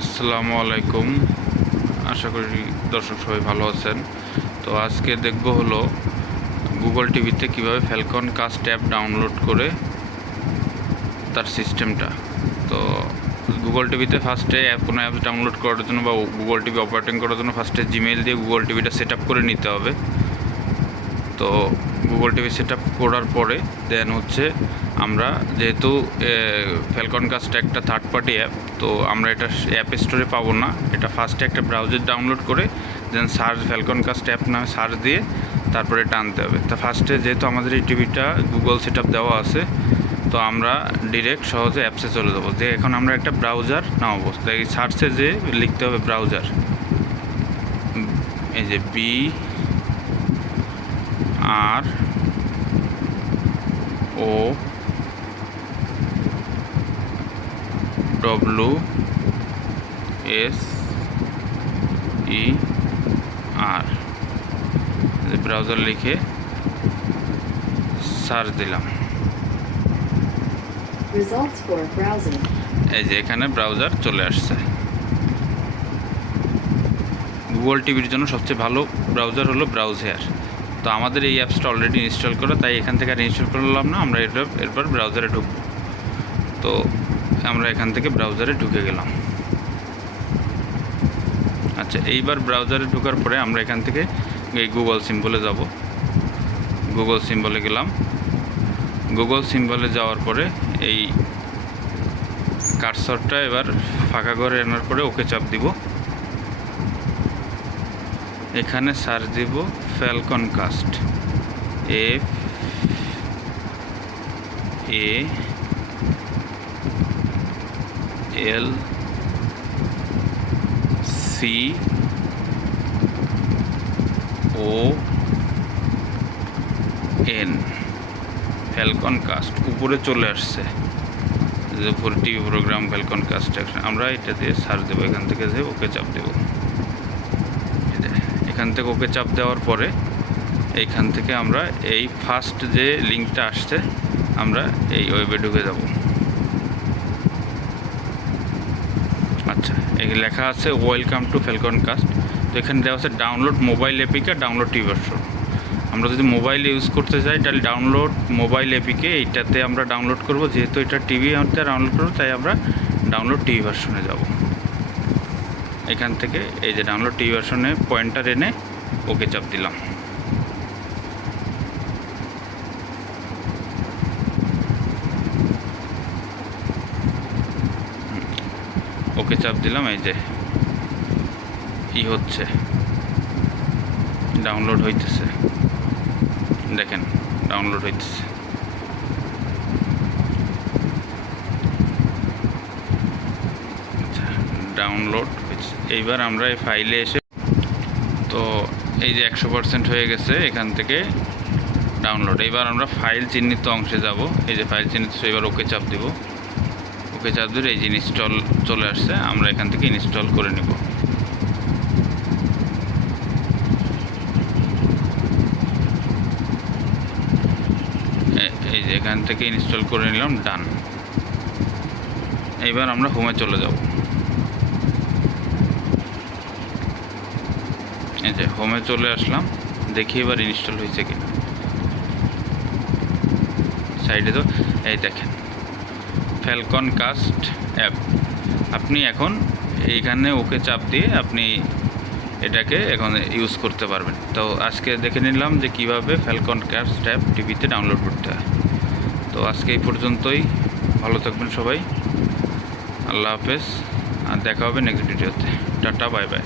আসসালামু আলাইকুম। আশা করি দর্শক সবাই ভালো আছেন। তো আজকে দেখব হলো গুগল টিভিতে কিভাবে ফ্যালকন কাস্ট অ্যাপ ডাউনলোড করে তার সিস্টেমটা। তো গুগল টিভিতে ফার্স্টে কোনো অ্যাপস ডাউনলোড করার জন্য বা গুগল টিভি অপারেটিং করার জন্য ফার্স্টে জিমেইল দিয়ে গুগল টিভিটা সেট আপ করে নিতে হবে। তো গুগল টিভি সেট আপ করার পরে দেন হচ্ছে আমরা যেহেতু ফ্যালকন কাস্ট একটা থার্ড পার্টি অ্যাপ, তো আমরা এটা অ্যাপ স্টোরে পাবো না। এটা ফার্স্টে একটা ব্রাউজার ডাউনলোড করে দেন সার্চ ফ্যালকন কাস্ট অ্যাপ নামে সার্চ দিয়ে তারপরে টানতে হবে। তা ফার্স্টে যেহেতু আমাদের এই টিভিটা গুগল সেট আপ দেওয়া আছে, তো আমরা ডিরেক্ট সহজে অ্যাপসে চলে যাবো। যে এখন আমরা একটা ব্রাউজার নামাবো, তাই সার্চে যে লিখতে হবে ব্রাউজার, এই যে BROWSER ব্রাউজার লিখে সার্চ দিলাম। এই যে এখানে ব্রাউজার চলে আসছে। গুগল টিভির জন্য সবচেয়ে ভালো ব্রাউজার হলো ব্রাউজার। তো আমাদের এই অ্যাপসটা অলরেডি ইনস্টল করা, তাই এখান থেকে আর ইনস্টল করলাম না। আমরা এরপর ব্রাউজারে ঢুকব। তো আমরা এখান থেকে ব্রাউজারে ঢুকে গেলাম। আচ্ছা, এইবার ব্রাউজারে ঢোকার পরে আমরা এখান থেকে এই গুগল সিম্বলে যাব। গুগল সিম্বলে গেলাম। গুগল সিম্বলে যাওয়ার পরে এই কার্সরটা এবার ফাঁকা ঘরে আনার পরে ওকে চাপ দিব। এখানে সার্চ দিব Falcon Cast, FALCON, Falcon Cast উপরে চলে আসছে। যে উপরে টিভি প্রোগ্রাম ফ্যালকন কাস্ট, আমরা এটা দিয়ে সার্চ দেবো। এখান থেকে যে ওকে চাপ দেব। এখান থেকে ওকে চাপ দেওয়ার পরে এইখান থেকে আমরা এই ফার্স্ট যে লিঙ্কটা আসছে আমরা এই ওয়েবে ঢুকে যাব। আচ্ছা, এই লেখা আছে ওয়েলকাম টু ফ্যালকন কাস্ট। তো এখানে দেওয়া আছে download mobile অ্যাপিকে, download TV version. আমরা যদি মোবাইল ইউজ করতে চাই তাহলে ডাউনলোড মোবাইল অ্যাপিকে এইটাতে আমরা ডাউনলোড করব। যেহেতু এটা টিভি আমাদের ডাউনলোড করবো, তাই আমরা ডাউনলোড টিভি ভার্সনে যাব। এখান থেকে এই যে ডাউনলোড টিভি ভার্সনে পয়েন্টার এনে ওকে চাপ দিলাম। ওকে চাপ দিলাম। এই যে হচ্ছে ডাউনলোড হইতেছে, দেখেন ডাউনলোড হইতেছে। আচ্ছা, ডাউনলোড হয়েছে। এইবার আমরা এই ফাইলে এসে, তো এই যে 100% হয়ে গেছে এখান থেকে ডাউনলোড। এবার আমরা ফাইল চিহ্নিত অংশে যাব। এই যে ফাইল চিহ্নিত, এবার ওকে চাপ দিব। ওকে চাপ দিলে এই যে ইনস্টল চলে আসছে। আমরা এখান থেকে ইনস্টল করে নেব। এই যে এখান থেকে ইনস্টল করে নিলাম, ডান। এইবার আমরা হোমে চলে যাব। এই যে হোমে চলে আসলাম, দেখি এবার ইনস্টল হয়েছে কিনা। সাইডে তো এই দেখেন ফ্যালকন কাস্ট অ্যাপ। আপনি এখন এইখানে ওকে চাপ দিয়ে আপনি এটাকে এখন ইউজ করতে পারবেন। তো আজকে দেখে নিলাম যে কিভাবে ফ্যালকন কাস্ট অ্যাপ টিভিতে ডাউনলোড করতে হয়। তো আজকে এই পর্যন্তই। ভালো থাকবেন সবাই। আল্লাহ হাফেজ, আর দেখা হবে নেক্সট ভিডিওতে। Tata, bye bye.